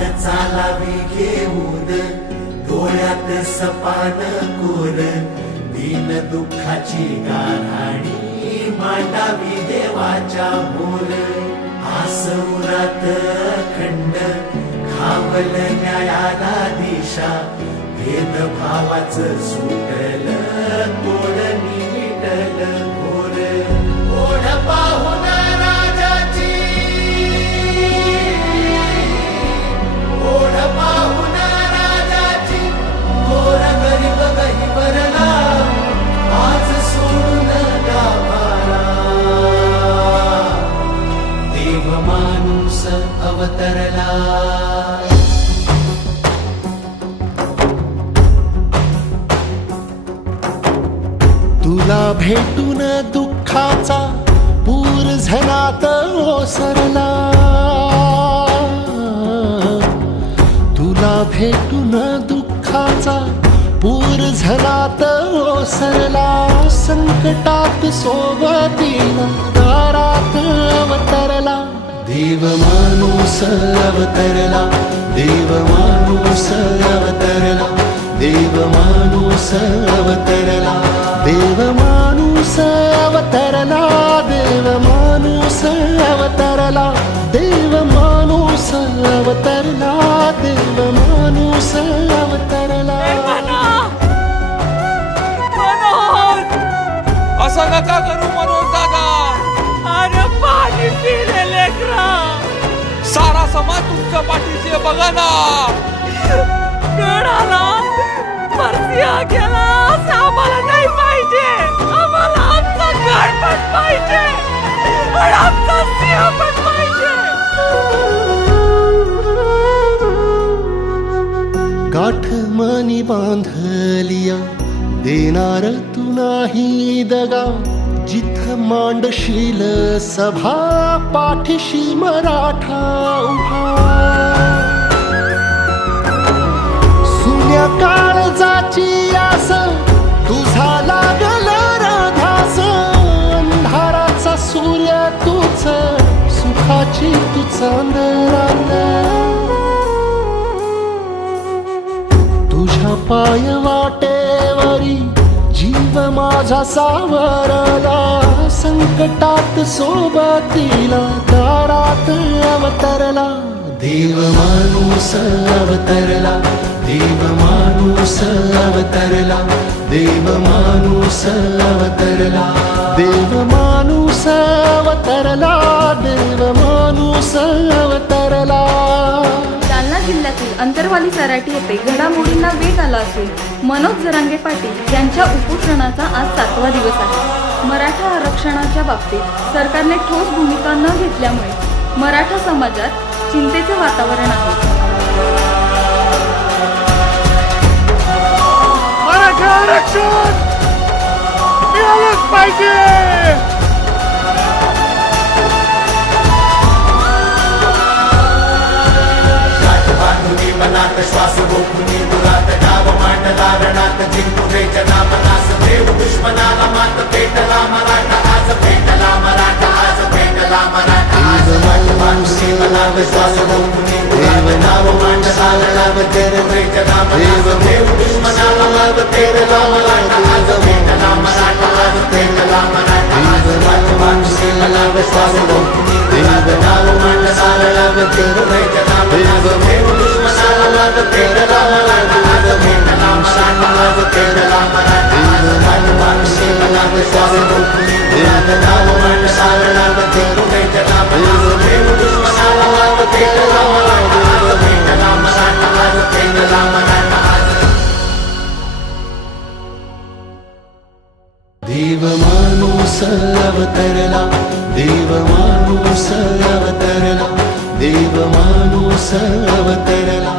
वाट चालावी घेऊन डोळ्यात सपान कोर दीन दुःखाची गाऱ्हाणी मांडावी देवाच्या मोर आस उरात खंड खावल न्यायाला दिशा भेदभावाचं सुटल तोडणी मिटल घोर ओढ पाहून राजाची ओढ पाहून राजाची घोर गरीब गहिवरला आज सोडून गाभारा देव माणूस अवतरला तुला भेटून दुःखाचा पूर झनात ओसरला तुला भेटून दुःखाचा पूर झनात ओसरला संकटात सोबतीला दारात अवतरला देव माणूस अवतरला देव माणूस अवतरला देव माणूस अवतरला देव माणूस अवतरला देव माणूस अवतरला देव माणूस अवतरला देव माणूस अवतरला असं नका करू मनोज दादा अरे पाणी पिले लेकरा सारा समाज तुमच्या पाठीशी आहे, बघा ना कळाला मर्सिया गेला असं आम्हाला नाही पाहिजे आम्हाला आमचा गड पण पाहिजे आणि आमचा सिंह पण पाहिजे गाठ मनी बांधलिया देणार तू नाही दगा जिथ मांडशील सभा पाठीशी मराठा उभा सुन्या काळजाची आस तुझा लागल राधास अंधाराचा सूर्य तुझ सुखाची तू चांदरात तुझ्या पाय वाटेवरी जीव माझा सावरला संकटात सोबतीला दारात अवतरला देव माणूस अवतरला देव माणूस अवतरला देव माणूस अवतरला देव माणूस अवतरला देव माणूस अवतरला जालना जिल्ह्यातील अंतरवाली सराटी येथे घडामोडींना वेग आला असून मनोज जरांगे पाटील यांच्या उपोषणाचा आज 7वा दिवस आहे. मराठा आरक्षणाच्या बाबतीत सरकारने ठोस भूमिका न घेतल्यामुळे मराठा समाजात चिंतेचे वातावरण आहे. मराठा आरक्षण मिळालंच पाहिजे. मनात श्वास रोखुनी दुरात डाव मांडला रणात जिंकुरे जना मनास देव दुश्मनाला मात पेटला मराठा आज पेटला मराठा आज पेटला मराठा आज मातृभाषे मनाव श्वास रोखुनी दुरात डाव मांडला रणात जिंकुरे जना मनास देव दुश्मनाला मात पेटला मराठा आज पेटला मराठा आज पेटला मराठा आज मातृभाषे मनाव श्वास रोखुनी दुरात डाव मांडला रणात जिंकुरे जना मनास देव दुश्मनाला मात पेटला मराठा आज पेटला मराठा आज पेटला मराठा आज मातृभाषे मनाव श्वास रोखुनी दुरात डाव मांडला रणात जिंकुरे जना मनास देव दुश्मनाला मात पेटला मराठा आज पेटला मराठा आज पेटला मराठा आज देव माणूस अवतरला देव माणूस अवतरला देव माणूस अवतरला